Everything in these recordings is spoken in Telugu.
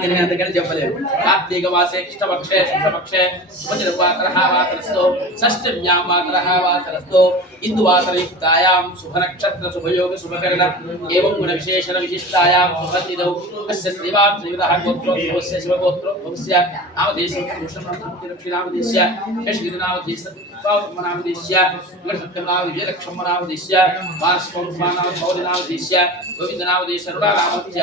నేను అంతకని చెప్పలేదు కార్తీక మాసే కృష్ణపక్షే శుక్లపక్షే శుభజనవాతరః వాతరస్తో షష్ఠమ్యాం వాతరః వాతరస్తో ఇందు వాతరయుక్తాయాం శుభ నక్షత్ర శుభయోగ శుభకరణ ఏవం గుణ విశేషణ విశిష్టాయాం శుభనిదౌ అస్య శ్రీవాన్ శ్రీవిదః గోత్రోద్భవస్య శివగోత్రోద్భవస్య నామదేశం దక్షిణామదేశ్య యశ్గిరినామదేశ నామదేశ్య విజయలక్ష్మనామదేశ్య వార్ష్మం స్వానామ పౌరినామదేశ్య గోవిందనామదేశ్య రుణానామదేశ్య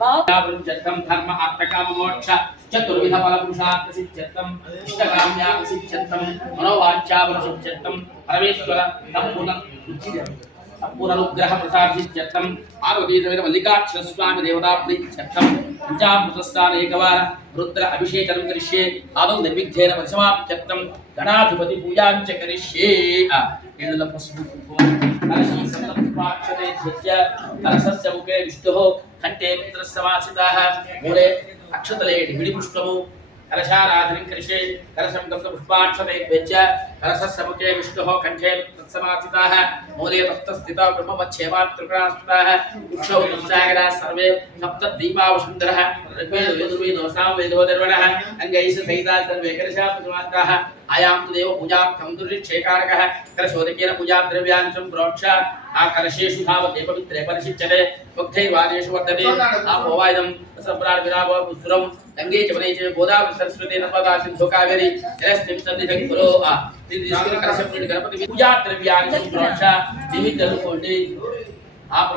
जागृत्यत्वं धर्म आत्मकाम मोक्ष। चतुर्विध फल पुरुषार्थ सिद्ध्यत्वं इष्टकाम याग सिद्ध्यत्वं मनोवाचाव सिद्ध्यत्वं परमेश्वर संपूर्ण संपूर्णनुग्रह प्रसाद सिद्ध्यत्वं आरोपीतवेर मल्लिकाक्षर स्वामी देवता प्रीत्यत्वं पञ्चामृतस्थान एकवार रुद्र अभिषेकं करिष्ये आदौ निर्विघ्नेन परिसमाप्त्यत्वं गणाधिपति पूजां च करिष्ये एतदपस्मुखो नरसिंहस्य मुखे विष्णुः మల్లికాక్షర స్వామి దేవతా ప్రీత్యర్థం పంచామృతస్థాన మూలే అక్షతలే కలశారాధనం కరిషే కలశం గత పుష్పాక్షతే వెచ్చ కలశస్య ముఖే కంఠే మిత్రస్సమాసితాः మూలే తప్తస్థిత బ్రహ్మవచ్చేవాత్రికాస్తాः వృక్షో దుస్సాగరాः సర్వే సప్త దీపావసుందరः ఋగ్వేద వేదుర్వేదో సామవేదో దర్వణः అంగైష సహితా సర్వే కలశాపుజమాత్రాः ఆయాం తు దేవ పూజార్థం దుర్షేకారకः కలశోదకేన పూజాద్రవ్యాంశం ప్రోక్ష ఆ కలశేషు భావతే పవిత్రే పరిశిచ్యతే ముగ్ధైర్వాదేషు వర్ధతే ఆ పోవాయుధం సంప్రార్ విరామ పుత్రం గంగే చమనే చ గోదావరి సరస్వతి నర్మదా पूजा द्रव्याणि हाँ। आप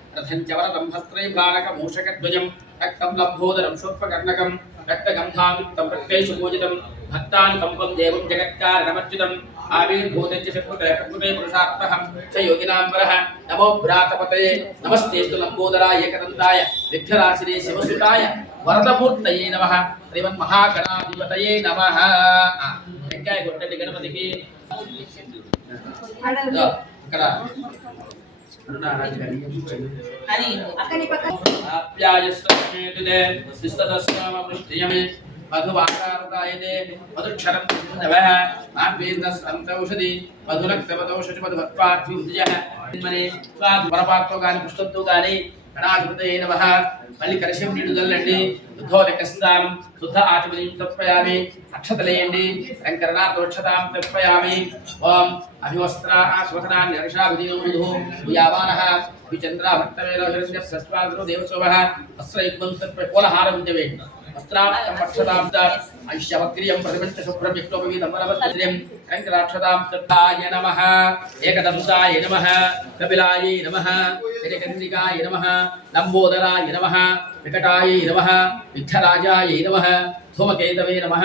మహాకాయ కోటి సూర్య కోటి సూర్య సమప్రభ సమప్రభ నిర్విఘ్నం నిర్విఘ్నం కురుమే దేవ కురుమే దేవ సర్వ సర్వ కార్యేషు కార్యేషు సర్వదా సర్వదా ఆంధ్రగిరి నక్షత్ర గణాధిపతయే నమః ఓం ఏకదంతం చతుర్హస్తం వాసవంక సదారిణం రథం చ వరదం హస్త్రైభారక మూషకధ్వజం రక్తం లంబోదరం శోత్పకర్ణకం రక్తగంధామిత్తం రక్తేషు పూజితం భక్తాని కంపం దేవం జగత్కారణమర్చితం ఆవిర్భూతం చ శత్రుతే ప్రకృతే పురుషార్థః చ యోగినాంబరః. నమో భ్రాతపతయే నమస్తేస్తు లంబోదరాయ ఏకదంతాయ విఘ్నరాశినే శివసుతాయ వరదమూర్తయే నమః. శ్రీమన్ మహాగణాధిపతయే నమః వెంకాయ కొట్టండి గణపతికి. ఇక్కడ అని అక్కడి పక్క ఆప్యాయస్వమేతుదే శిస్తదస్వామృష్టియమే మధువాకారతాయతే మధుక్షరం నవః నాద్వేంద్రస్తంతౌషధి మధురక్తమదౌషధి గాని గాని గణాధిపతయే నమః మళ్ళీ కలశం నీడు చల్లండి శుద్ధోదక శుద్ధ ఆచమనీయం తత్పయామి అక్షతలేయండి శంకరనాథోక్షతాం తత్పయామి ఓం అభివస్త్ర ఆశ్వసనాన్ని హర్షాభిధీనం విధు భూయావానః విచంద్రాభక్తవేల హిరణ్య సస్వాదృ దేవసోమః వస్త్రయుగ్మం తత్ప కోలహారం వస్త్రార్థం అక్షతాంత ఐశ్యవక్రియం ప్రతిమంచ శుభ్రం విక్లోపవీదమరవస్త్రం శంకరాక్షతాం తత్తాయ నమః ఏకదంతాయ నమః కపిలాయ నమః జగకందికాయ నమః లంబోదరాయ నమః వికటాయ నమః విఠరాజాయ నమః ధూమకేతవే నమః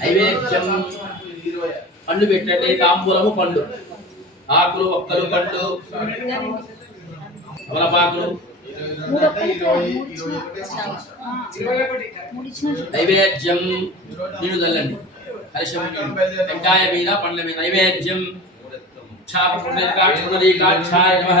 నైవేద్యం పండు పెట్టండి తాంబూలము పండు ఆకులు ఒక్కలు పండు తమలపాకులు నైవేద్యం నీళ్ళు చల్లండి వెంకాయ మీద పండ్ల మీద నైవేద్యం క్షాప పుండరీకాక్ష నమః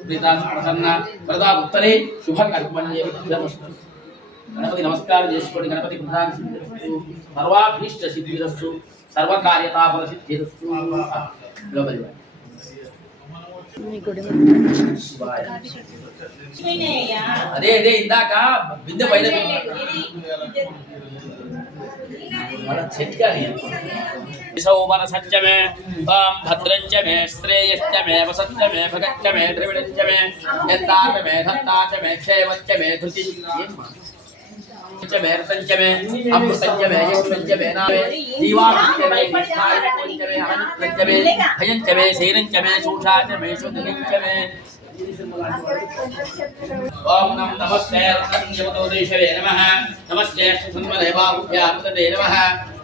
సుప్రీత ప్రసన్న ప్రదా ఉత్తరే శుభ కర్మణ్య గణపతి నమస్కారం చేసుకోండి గణపతి ప్రధాన సర్వాభీష్ట సిద్ధిరస్తు సర్వకార్యతాఫల సిద్ధిరస్తు లోపలి. అదే అదే ఇందాక బిందె పైన మన చెట్కాని సౌమన సత్యమే ఓం భద్రంచ మే శ్రేయశ్చ మే వసంత మే భగచ్చ మే ద్రవిడంచ మే యత్తాచ మే ధత్తాచ మే క్షేమచ్చ మే ధృతి ఏం మా? च मे रतञ्च मे अमृतञ्च मे यक्षञ्च मे नामे दीवाञ्च मे निष्ठायञ्च मे अनन्तञ्च मे भयञ्च मे सेनञ्च मे शोषा च मे शुद्धनिञ्च मे ఓం నమ నమస్తే నమస్తే సంవదేశవే నమ.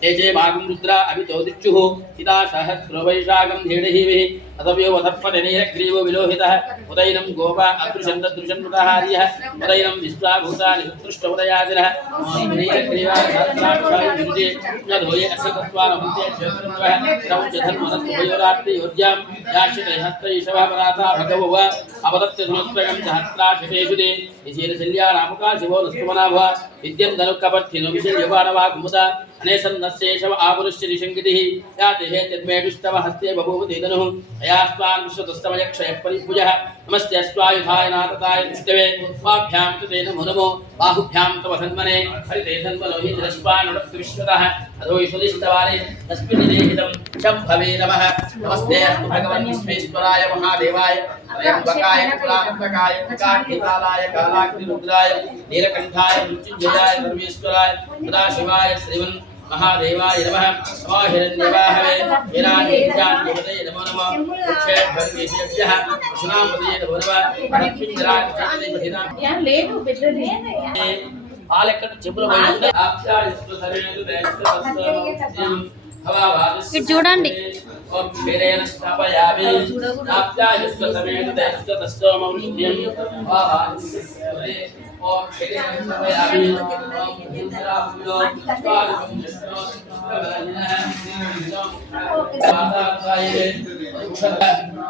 ते जे वागं रुद्रा अभि तोदिच्युः इदा सहस्रो वैशाखं धीडहिभिः। अथव्यो वसत्पतिनीर ग्रीवो विलोहितः, उदयनं गोपा अदृशं तदृशं मृतहार्यः उदयनं विश्वाभूता निसुष्टुदयादिनः नीलग्रीवाधोये अस्य तत्त्वानमुद्योरात्रियोर्यां याश्चितहस्त्रैषवपराता भगवो वा अपदत्य धनुस्त्रयं सहस्राशतेषु ते विशीलशल्यानामुका शिवो नस्तुमना भव विद्यं धनुकपत्थिनो अनेसन्नस्येषव आपुरुष्य निषङ्गितिः या देहे तन्मेडुष्टव हस्ते बभूव धेनुः परिपूजः नमस्ते अस्त्वायुधाय नातताय दुष्टवे। स्वाभ्यां तु तेन मुनमो बाहुभ्यां तव सन्मने। हरिते सन्मनो हि जलस्वानुरक्त विश्वतः। अधो विश्वदिष्टवारे तस्मिन् निहितं शम्भवे नमः। नमस्ते, अस्तु भगवन् विश्वेश्वराय महादेवाय। त्र्यम्बकाय कुलान्तकाय त्रिकाग्निकालाय कालाग्निरुद्राय, नीलकण्ठाय, मृत्युञ्जयाय सर्वेश्वराय सदाशिवाय, श्रीमन् महादेवाय नमः नमोहिरण्यवाहवे हिराण्यपतये नमो नमः क्षेभर्गेभ्यः सुनामपतये नमो नमः रत्पिञ्जराजपतिनां ఏం లేదు పెట్టండి పాలెక్కడ చెప్పుల పోయి ఆప్యాయస్తు సరేదు దేస్తు తస్సు ఇటు చూడండి. ఓం క్షీరేణ స్థాపయామి ఆప్యాయస్తు సరేదు దేస్తు తస్సు మౌష్యం ఓం క్షీరేణ స్థాపయామి ఓం ఇంద్రాభ్యో స్వాగతం విష్ణు ఆదాయ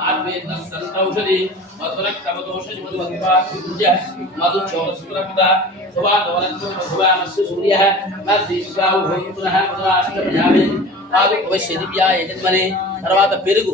ఆద్వేద సంతౌషధి మధురక్తమదోషి మధువత్వాజ్య మధుచోరస్ఫురముద సువాదోరంతో మధువానస్సు సూర్యః మద్దీర్ఘావు భూమి పునః మధురాష్టమయామి పాదు అవశ్యదివ్యాయ జన్మనే తర్వాత పెరుగు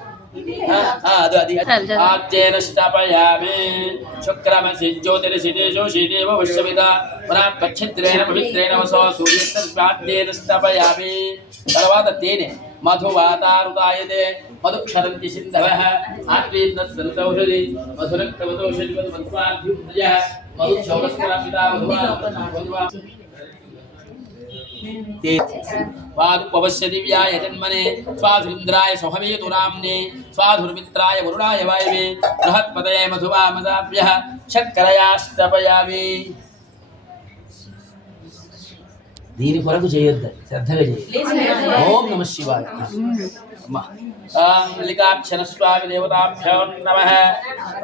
దెయ్యం నెయ్యి, తేనె కాదు, నెయ్యి. అది అది చాలు, చాలు. ఆద్యేన స్థాపయామి శుక్రమసి జ్యోతిరసిదేశో శ్రీదేవ విశ్వవిద పునఃపక్షిద్రేణ పవిత్రేణ వసో సూర్యస్మాద్యేన స్థాపయామి తర్వాత తేనె మధువాతారుదాయతే మధుక్షరంతి సింధవ ఆత్మీయసౌషధి మధురక్తమతోషధి మధుమాధ్యుజ మధుక్షౌరస్కరాపితా మధువా మధువా వాదుపవశ్యతి వ్యాయ జన్మనే స్వాధురింద్రాయ సౌహవేతు నామ్నే స్వాధుర్మిత్రాయ వరుణాయ వాయవే బృహత్పదయ మధువామదాభ్య శర్కరయాష్టపయామి దీని కొరకు చేయొద్దు శ్రద్ధగా చేయాలి ఓం నమ శివాయ అమ్మా. ఓం మల్లికాక్షర స్వామి దేవతాభ్యో నమ.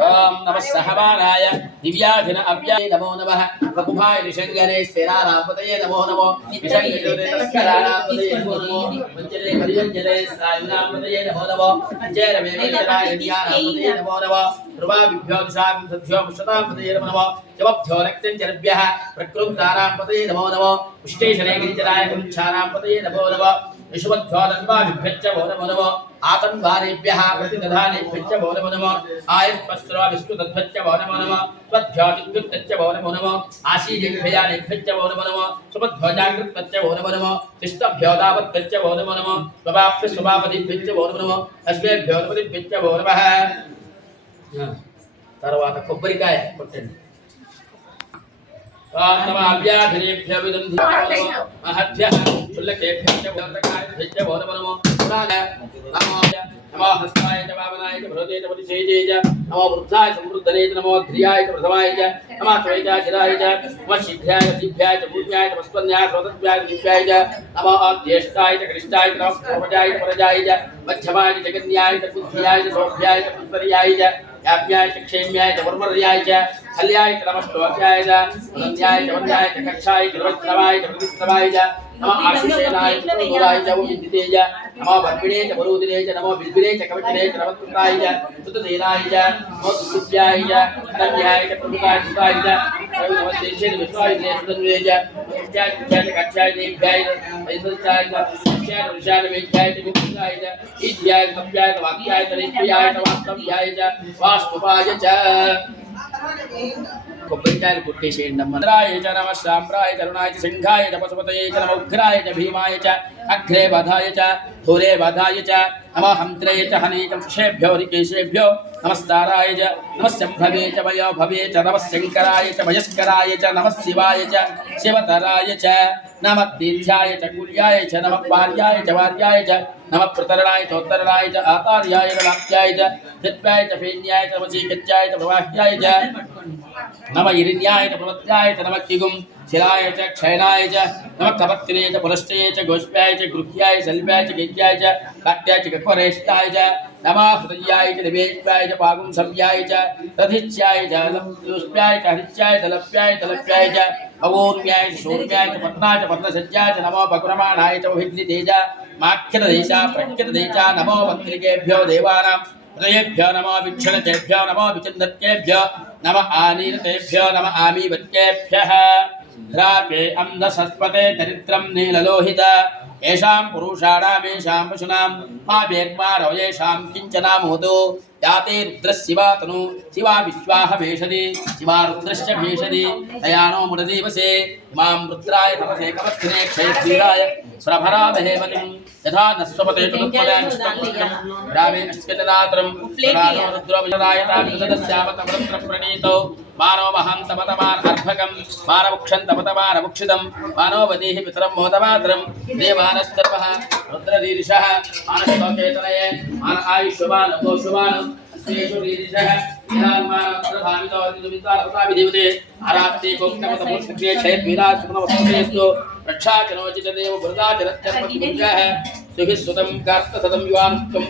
ఓం నమ సహమానాయ దివ్యాధిన అవ్యాయ నమో నమ. వకుభాయ నిషంగరే స్థిరారాపతయే నమో నమో. నిషంగరే తస్కరారాపతయే నమో నమో. పంచరే పరివంచరే సాయునాపతయే నమో నమో. పంచేర వేవేరాయ ధ్యానాపతయే నమో నమో. ధ్రువాభిభ్యో దిశాం సద్భ్యో ముషతాపతయే నమో నమో. జవభ్యో రక్తంచరభ్యః ప్రకృతారాపతయే నమో నమో. పుష్టేశనే గిరిజరాయ కుంఛారాపతయే నమో నమో. విశ్వద్భ్యోదన్వాభిభ్యచ్చ భో నమో నమో ఆతన్వారేభ్యः ప్రతిదధానేభ్యచ్చ భో నమో నమో ఆయుష్పస్రవ విష్ణుదధ్వచ్చ భో నమో నమో స్వధ్యోతిద్యుక్తచ్చ భో నమో నమో ఆశీజగ్భయానేభ్యచ్చ భో నమో నమో సుమధ్వజాగృతచ్చ భో నమో నమో శిష్టభ్యోదావత్కచ్చ భో నమో నమో స్వభాప్య స్వభాపతిభ్యచ్చ భో నమో నమో అశ్వేభ్యోదపతిభ్యచ్చ భో నమః తర్వాత కొబ్బరికాయ కొట్టండి నమాభ్యాధినేభ్య విదంధి మహద్భ్య చుల్లకేభ్యశ్చ భోతకాయభ్యశ్చ భోతమనమో పురాణ నమో నమో హస్తాయ చ వామనాయ చ భృతే చ పరిశేజే చ నమో వృద్ధాయ సమృద్ధనే చ నమో ధ్రియాయ చ ప్రథమాయ చ నమో త్వయ చ శిరాయ చ నమో శీఘ్రాయ శీఘ్రాయ చ పూజ్యాయ చ వస్పన్యాయ స్వతత్వ్యాయ దివ్యాయ చ నమో జ్యేష్ఠాయ చ కనిష్టాయ చ నమో పూర్వజాయ చ పరజాయ చ మధ్యమాయ व्याप्याय च क्षेम्याय च। नमः आशिषेनाय चतुर्दुराय च विद्धितेय नमः भर्मिणे च वरुदिने च नमः विद्विने च कविटिने च नमः कृताय च चतुर्देनाय च नमः सुभ्याय च अनन्याय च प्रमुखाय सुताय च नमस्ते चेत् विश्वाय च सुन्दरे च नित्याय च कक्षाय देव्याय वैसुचाय च शिक्षाय ऋषाय वेद्याय च विद्याय च इत्याय कव्याय च वाक्याय च नित्याय च वास्तव्याय च वास्तुपाय च। కొబ్బరికాయలు కొట్టేసేయండి అమ్మ. ఇంద్రాయ చ నమ శాంబ్రాయ కరుణాయ సింహాయ చ పశుపతయే చ ఉగ్రాయ చ భీమాయ చ అగ్రే బధాయ చ भूरे बाधाय च नमः हन्त्रये च, हने च, वृषेभ्यो ऋकेशेभ्यो नमस्ताराय च नमस्सम्भवे च, वयोभवे च नमः शङ्कराय च, वयस्कराय च नमः शिवाय च, शिवतराय च नमः दीर्घ्याय च, कुल्याय च नम पार्याय च, वार्याय च नम प्रतरणाय चोत्तरणाय च, आतार्याय च वाक्याय च, धृत्वाय च, फेन्याय च वसीकृत्याय च, प्रवाह्याय च नमः हिरण्याय च, प्रवत्याय च नमः किगुम् शिलाय च क्षयनाय च, नमः कपत्रे च पुलश्चये च, गोष्प्याय च गृह्याय शल्प्याय च गैज्याय च काट्याय च कक्वरेष्टाय च, नमः हृदयाय च निवेष्प्याय च पागुंसव्याय च तथिच्याय च लुष्प्याय च हरिच्याय तलप्याय तलप्याय च अवोर्म्याय च, शूर्म्याय च पत्नाय च पत्नसज्याय च, नमो भकुरमाणाय च उभिद्निते माख्यतदेशा, प्रख्यतदेशा, नमो पत्रिकेभ्यो देवानां हृदयेभ्यो, नमो विक्षणतेभ्यो नमो विचन्दत्येभ्यो, नम आनीरतेभ्यो नम आमीवत्येभ्यः राके अम्नसस्पते दरिद्रं नीललोहित। येषां पुरुषाणामेषां पशूनां मा येषां किञ्चनामहोतो याते रुद्रशिवा तनु, शिवा विश्वाह भेषदे शिवा रुद्रश्च भेषदे दयानो मुरदेवसे इमां रुद्राय तमसे कवत्थिने क्षयस्वीराय प्रभरामहेवतिं यथा न स्वपते रामे अश्विनात्रं रुद्रविजदायताविजदस्यावतमृत्रप्रणीतौ मानो महां तपतमान् पितरं देवा मानस्तर्पः रुद्रदीर्षः मानस्तोकेतनये मान आयुष्यवान् घोषवान् अस्तेषु रीरिषः विधानमानप्रभावितोऽतिविद्वानप्रताभिदेवते आराप्ते कोक्तमतमोष्णे क्षयद्वीरात्मनवस्तुतेस्तु रक्षाचरोचितदेव भृताचरत्यर्पतिपुञ्जः सुभिः सुतं कार्तसदं युवान्त्वम्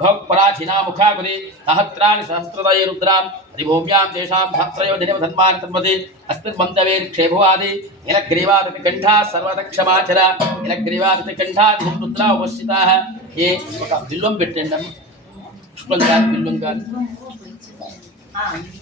భోక్పరాచినా ముఖాపది సహస్రాణి సహస్రదయ రుద్రాం అధిభూమ్యాం తేషాం సహస్రయో దినవ ధన్మాన్ తన్మతి అస్మిన్ క్షేభవాది ఇలగ్రీవాదతి కంఠా సర్వదక్షమాచర ఇలగ్రీవాదతి కంఠా దినం రుద్రా ఉపస్థితాः ఏ ఒక బిల్వం పెట్టండి అమ్మ. పుష్పం కాదు బిల్వం కాదు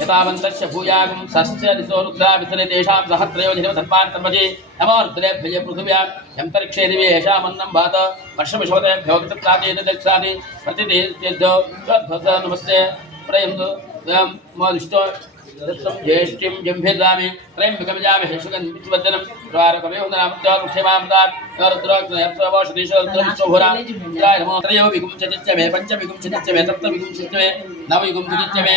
यतावन्तश्च भूयागं सश्च दिशो रुद्रा वितरे तेषां सहत्रयोजनम सर्पान् तन्वजे नमोर्द्रेभ्य यन्तरिक्षे दिवे येषामन्नं भात। वर्षमिषोदयभ्योगितप्राचेतदक्षानि प्रतिदेद्यो नमस्ते। प्रयन्तु मोदिष्टो ज्येष्ठिं जम्भेदामि त्रयम्बिकमिजामि सुगन्धिवर्धनं द्वारकमेवनामत्यागुक्षेमामदात्रुक्षोभरात्रयोविगुंशतिच्च मे पञ्चविगुंशतिच्च मे सप्तविगुंशतिच्च मे नवविगुंशतिच्च मे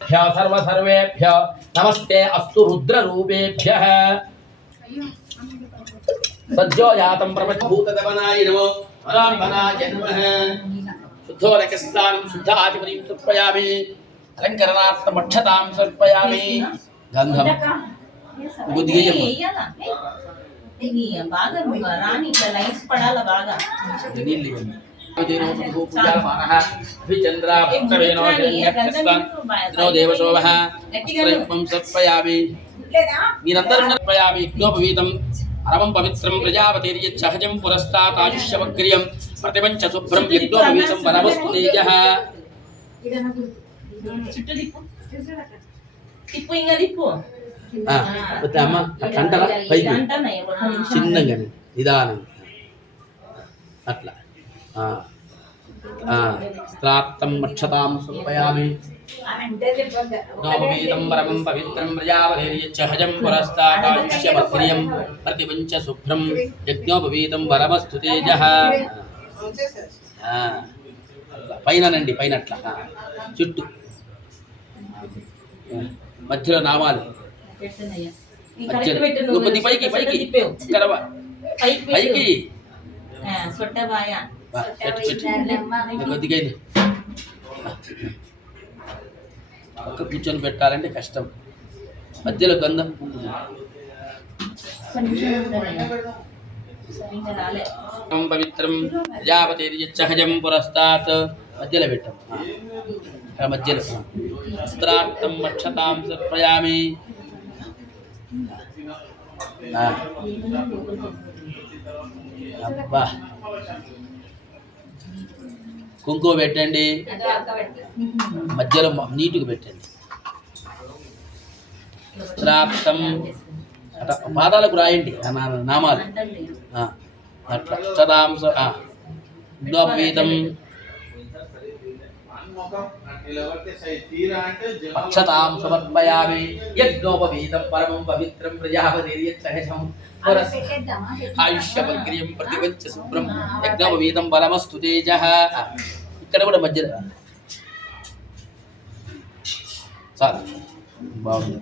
भ्य सर्व सर्वेभ्य नमस्ते अस्तु रुद्ररूपेभ्यः सज्जो जातं प्रपञ्चभूतदमनाय नमो वराम्बनाय नमः शुद्धोदकस्नानं शुद्धाधिपतिं सर्पयामि अलङ्करणार्थमक्षतां सर्पयामि गन्धम् కొద్దిగా ఇయ్యమ్మా. ఇది బాగా రాని ఇట్లా లైన్స్ పడాలా బాగా నీళ్ళు ఇవ్వండి. పూజామానः అభిచంద్రా భక్తవేనో శరణ్యక్షస్తాన్ దినో దేవశోభः వస్త్రయుగ్మం సమర్పయామి మీరందరూ సమర్పయామి యజ్ఞోపవీతం పరమం పవిత్రం ప్రజాపతిర్యచ్చహజం పురస్తాతాయుష్యవక్రియం ప్రతిపంచ శుభ్రం యజ్ఞోపవీతం పరమస్తు తేజః తిప్పు ఇంకా తిప్పు అమ్మ అట్లా అంటారా పైకి. చిన్నగా నిదానం అట్లా స్త్రాప్తం అక్షతాం సమర్పయామి నవమీతం పరమం పవిత్రం ప్రజాపతిర్యచ్చహజం పురస్తాతాయుష్యవక్రియం ప్రతిపంచ శుభ్రం యజ్ఞోపవీతం పరమస్తు తేజః. పైననండి పైన అట్లా. చుట్టూ. మధ్యలో నామాలు. మధ్యలో. పైకి పైకి. పైకి సొట్టబాయ పెట్టు, పెట్టు. ఇంకా కొద్దిగా ఇది. పక్క కూర్చొని పెట్టాలంటే కష్టం మధ్యలో గంధం ఒక్క నిమిషం ఉండాలయ్యా. సరిగ్గా రాలే ఓం పవిత్రం ప్రజాపతిర్యచ్చహజం పురస్తాత్ మధ్యలో పెట్టాం ఆ. ఇక్కడ మధ్యలో వస్త్రార్థం అక్షతాం సమర్పయామి ఆ. అబ్బా కుంకుమ పెట్టండి. మధ్యలో నీటుగా పెట్టండి. వస్త్రార్థం అట్లా పాదాలకు రాయండి. నామాలు. అట్లా. సదాంశ జ్ఞోపవీతం అక్షతాం సమర్పయామి. యజ్ఞోపవీతం పరమం పవిత్రం ప్రజాపతిర్యచ్చహజం ఆయుష్యమగ్రియం ప్రతిపంచ శుభ్రం. యజ్ఞోపవీతం బలమస్తు తేజ. ఇక్కడ కూడా మధ్యలో. చాలు. బాగుంది.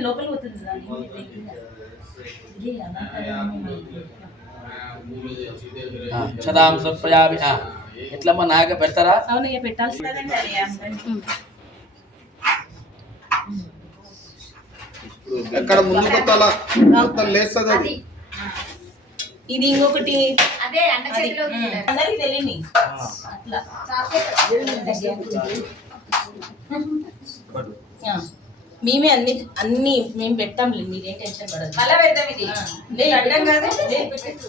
లోపలికి పోతుంది సమర్పయామి ఆ, ఎట్లమ్మా నాగ పెడతారా? అవును అమ్మాయి. ఎక్కడ ముందు కొత్త లేస్తుంది అది ఇది ఇంకొకటి అదే అన్న చేతిలో అందరికి తెలియని అట్లా. మేమే అన్ని అన్ని మేము పెట్టాంలే మీరేం టెన్షన్ పడదు మళ్ళా ఇది లేదు, అడ్డం కాదు పెట్టు.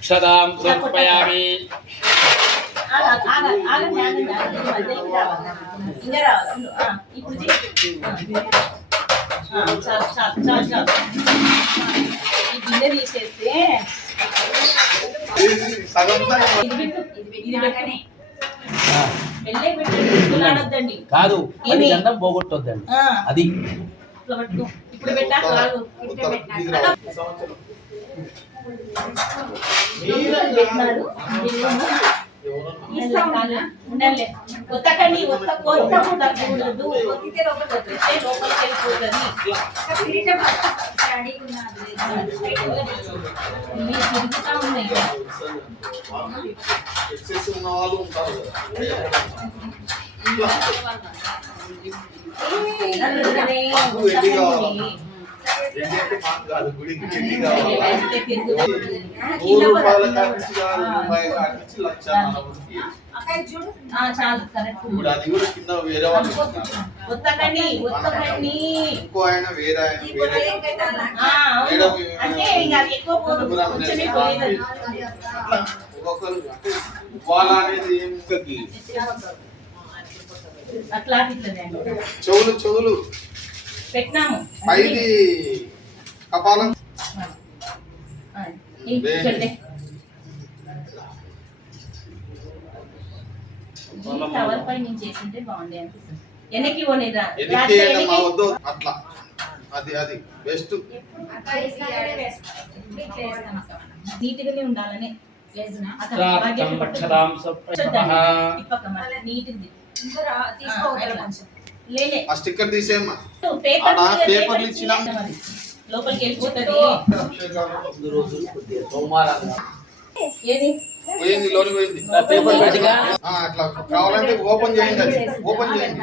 క్షదాం సమర్పయామి. ఇంకా రావాలి ఇప్పుడు చాలు చాలు చాలు చాలు గిన్నె తీసేస్తే కాదు? అది గంధం పోగొట్టొద్దండి. ఆ, అది. ఇప్పుడు పెట్టా? కాదు. పెట్టినాడు ఉండాలి ఒత్తకండి ఒత్త కొత్త ఉండకూడదు ఒత్తితే లోపలికి వచ్చేస్తే లోపలికి వెళ్ళిపోతుంది ఎక్సెస్ ఉన్న వాళ్ళు ఉంటారు కదా ఇప్పుడు అది కూడా కింద వేరే వాళ్ళు ఇంకో ఆయన వేరే ఆయన వేరే ఒక్కొక్కరు అంటే వాళ్ళ అనేది చెవులు చెవులు పెట్టినాము. పైది కపాలం. పై చేసింటే బాగుండే అనిపిస్తుంది. వెనక్కి పోనేదా ఎదికి మా వద్దు. అట్లా. అది అది. బెస్ట్ నీట్గానే ఉండాలని తీసుకోవాలి లేలే ఆ స్టిక్కర్ తీసేయమ్మా. పేపర్లు పేపర్ ఇచ్చినాం. లోపలికి వెళ్ళిపోతుంది. రోజు ఏది పోయింది లోని పోయింది. పేపర్ పెట్టిగా ఆ, అట్లా కావాలంటే ఓపెన్ చేయండి అది. ఓపెన్ చేయండి.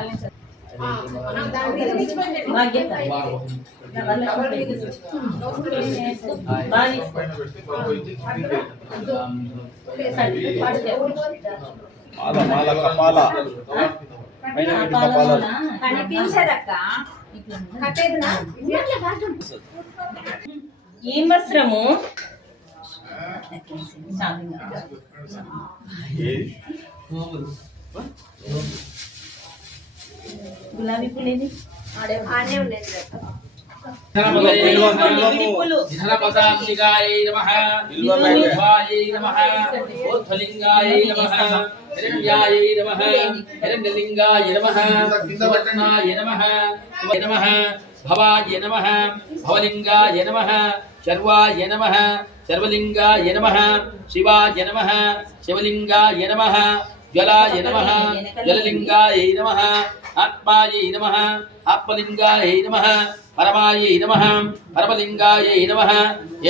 మాల మాల. కపాల ఏం వస్త్రము? గులాబీ పూలేది? ఆనే ఉండేది. ధనపదాంతికాయై నమః. విల్వమేఘాయై నమః. ఓత్థలింగాయై నమః. హిరణ్యాయై నమః. హిరణ్యలింగాయ నమః. సువర్ణాయ నమః. నమః. భవాయ నమః. భవలింగాయ నమః. శర్వాయ నమః. శర్వలింగాయ నమః. శివాయ నమః. శివలింగాయ నమః. జ్వలాయ నమః. జలలింగాయ నమః. ఆత్మాయై నమః. ఆత్మలింగాయ నమః. పరమాయై నమ పరమలింగాయై నమ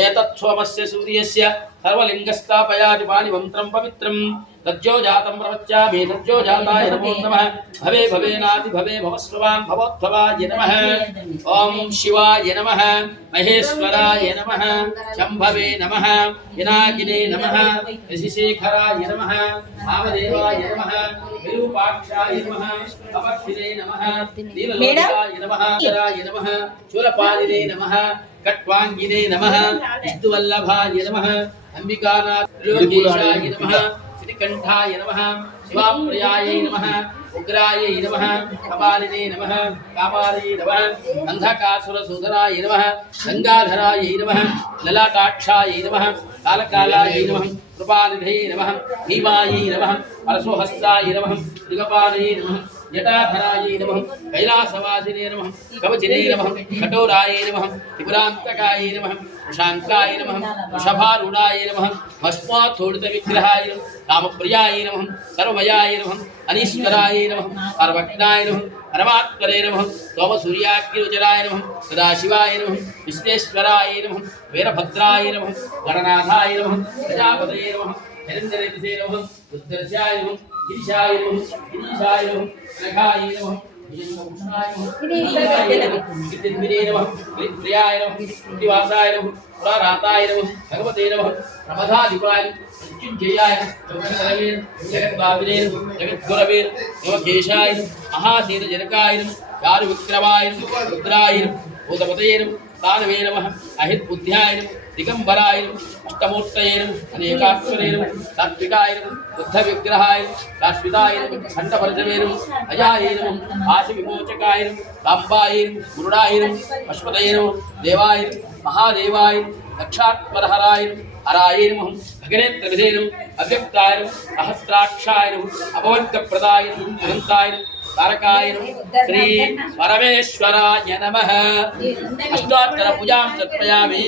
ఏతత్ సోమస్య సూర్యస్య సర్వలింగస్థాపయాది పాని మంత్రం పవిత్రం. तज्जो जातम प्रवच्चा भी तज्जो जाताय नमो नमः। भवे भवे भवेनाति भवे भवस्वाम भवस्ववान् ये नमः। ओम शिवा ये नमः। महेश्वरा ये नमः। शम्भवे नमः। पिनाकिने नमः। यशिशेखराय नमः। वामदेवाय नमः। विरूपाक्षाय नमः। अपक्षिणे नमः। नीललोकाय नमः। कराय नमः। शूलपालिने नमः। कट्वाङ्गिने नमः। विद्वल्लभाय नमः। अम्बिकानाथ ये नमः। శ్రీకంఠాయ నమ శివాప్రియాయ నమ ఉగ్రాయ నమ కపాలినే నమ కామాలయ నమ అంధకాసురసూదనాయ నమ గంగాధరాయ నమ లలాటాక్షాయ నమ కాలకాలాయ నమ కృపానిధే నమ భీమాయ నమ పరశుహస్తాయ నమ దిగపాలయ నమ జటాధరాయ నమః కైలాసవాసినే నమః కవచినే నమః కఠోరాయే నమః త్రిపురాంతకాయ నమః వృషాంకాయ నమః వృషభారూఢాయ నమః భస్మాథోడిత విగ్రహాయ నమః కామప్రియాయ నమః సర్వమయాయ నమః అనీశ్వరాయ నమః సర్వజ్ఞాయ నమః పరమాత్మరే నమః సోమసూర్యాగ్నిరుచరాయ నమః సదాశివాయ నమః విశ్వేశ్వరాయ నమః వీరభద్రాయ నమః గణనాథాయ నమః ప్రజాపతయే నమః హిరణ్యరేతిసే నమః ఉత్తరస్యాయ నమః గిరిశాయ నమః గిరీశాయ నమః నఖాయ నమః నమః ప్రియాయ నమః శ్రీవాసాయ నమః పురారాతాయ నమః భగవతే నమః ప్రమదాధిపాయ మృత్యుంజయాయ జగద్బాబినే జగద్గురవే నమ కేశాయ మహాసేన జనకాయ యారు విక్రమాయ రుద్రాయ భూతపతయ దానవే నమ అహిత్ బుద్ధ్యాయ దిగంబరాయ दिगंबराय अष्टमूर्तयेरु अनेकाक्षरेरु सात्विकायरु बुद्ध विग्रहाय राश्वितायरु खण्डपरजवेरु अजायेरु आशिविमोचकायरु ताम्बायरु गुरुडायरु अश्वतयेरु देवायरु महादेवायरु महादेवाय हरायेरु हरायन अव्यक्तायरु सहस्राक्षायरु अभवद्गप्रदायरु अनन्तायरु तारकायरु श्री परमेश्वराय नमः अष्टोत्तरपूजां तर्पयामि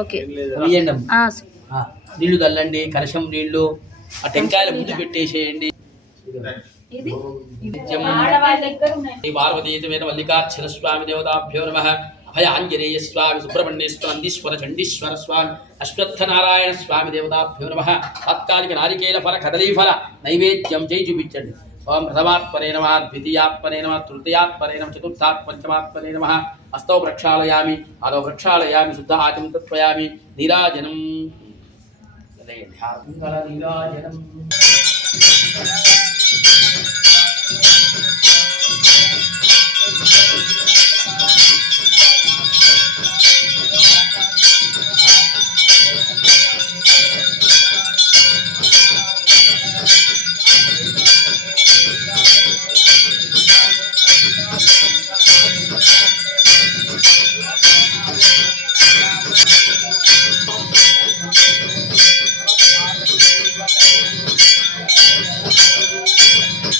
ఓకే. నీళ్ళు చల్లండి కలశం నీళ్ళు ఆ టెంకాయల ముందు పెట్టేసేయండి పార్వతీతమైన మల్లికార్జున స్వామి దేవతాభ్యో నమ. అభయ ఆంజనేయ స్వామి సుబ్రహ్మణ్యేశ్వర నందీశ్వర చండీశ్వర స్వామి అశ్వత్థనారాయణ స్వామి దేవతాభ్యో నమ. తాత్కాలిక నారికేల ఫల కదలీ ఫల నైవేద్యం చేయి చూపించండి ఓం ప్రథమాత్మనే నమ ద్వితీయాత్మనే నమ తృతీయాత్మనే నమ చతుర్థాత్ పంచమాత్మనే నమ. అస్తౌ ప్రక్షాళయామి అదో ప్రక్షాళయామి శుద్ధ ఆచం తత్వయామి నీరాజనం. నీరాజనం.